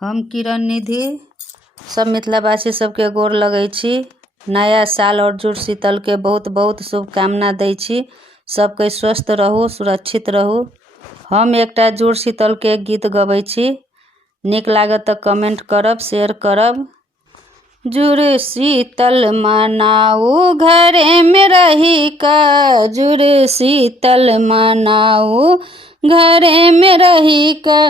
हम किरण निधि सब मिथिलावासी सबके गोर लगै छी। नया साल और जुड़ शीतल के बहुत बहुत शुभकामना दै छी। सबके स्वस्थ रहू, सुरक्षित रहू। हम एकटा जुड़ शीतल के गीत गबै छी। नीक लागत तऽ कमेंट करब, शेयर करब। जुड़ शीतल मनाऊ घरे में रही का, जुड़ शीतल मनाऊ घरे में रही का।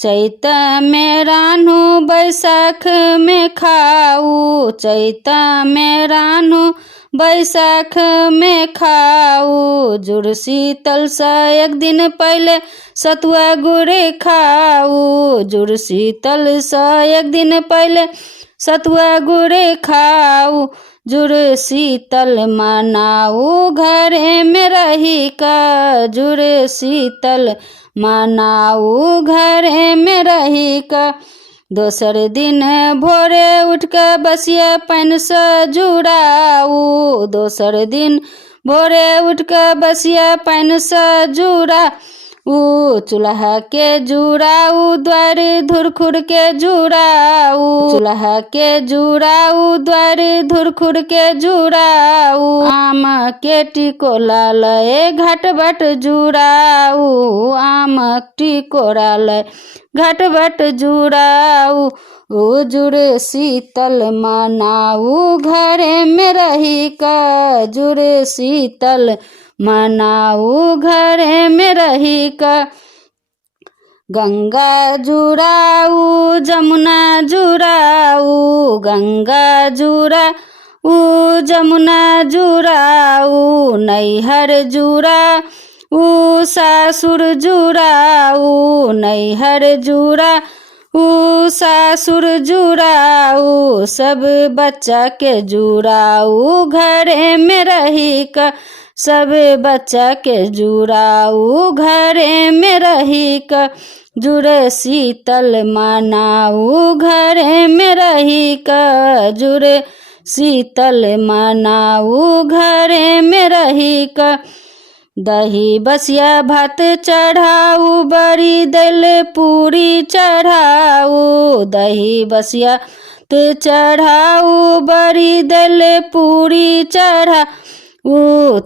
चैत में रान्हू बैसाख में खाऊ, चैत में रान्हू बैसाख में खाऊ। जुड़ शीतल से एक दिन पहले सतुआ गुड़ खाऊ, जुड़ शीतल से एक दिन पहले सतुआ गुड़ खाऊ। जुड़ शीतल मनाऊ घरे में रही का, जुड़ शीतल मनाऊ घरे में रही का। दोसर दिन भोरे उठ के बसिया पानी से जुड़ाऊ, दोसर दिन भोरे उठ के बसिया पानी से जुड़ाऊ। चूल्हा के जुड़ाऊ द्वार धुरखुर के जुड़ाऊ, चूल्हा के जुड़ाऊ द्वार धुरखुर के जुड़ाऊ। आम के टिकोला लय घाट बाट जुड़ाऊ, आम टिकोला लय घाट बाट जुड़ाऊ। जुड़ शीतल मनाऊ घरे में रही का, जुड़ शीतल मनाऊ घरे में रही का। गंगा जुड़ाऊ जमुना जुड़ाऊ, गंगा जुड़ाऊ जमुना जुड़ाऊ। नैहर जुड़ाऊ सासुर जुड़ाऊ, नैहर जुड़ाऊ सासुर जुड़ाऊ। सब बच्चा के जुड़ाऊ घरे में रही का, सब बच्चा के जुड़ाऊ घरे में रही का। जुड़ शीतल मनाऊ घरे में रही का, जुड़ शीतल मनाऊ घरे में रही का। दही बसिया भात चढ़ाऊ, बड़ी दल पूरी चढ़ाऊ, दही बसिया चढ़ाऊ, बड़ी दल पूरी चढ़ाऊ।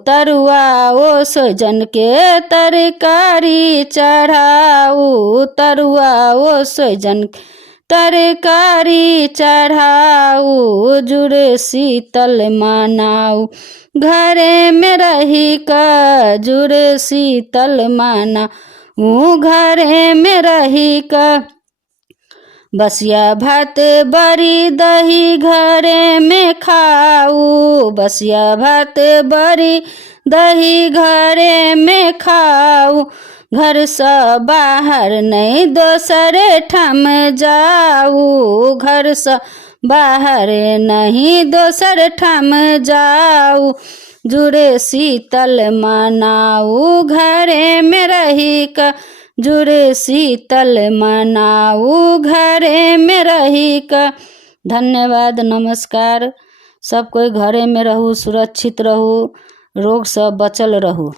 तरुआ ओ सोजन के तरकारी चढ़ाऊ, तरुआ ओ सोजन तरकारी चढ़ाऊ। जुड़ शीतल मनाऊ घरे में रही का, जुड़ शीतल मनाऊ घरे में रही का। बसिया भात बड़ी दही घरे में खाऊ, बसिया भात बड़ी दही घरे में खाऊ। घर से बाहर नहीं दोसर ठाम जाऊ, घर से बाहर नहीं दोसर ठाम जाऊ। जुड़ शीतल मनाऊ घरे में रही का, जुड़ शीतल मनाऊ घरे में रही का। धन्यवाद, नमस्कार। सब कोई घरे में रहू, सुरक्षित रहू, रोग से बचल रहू।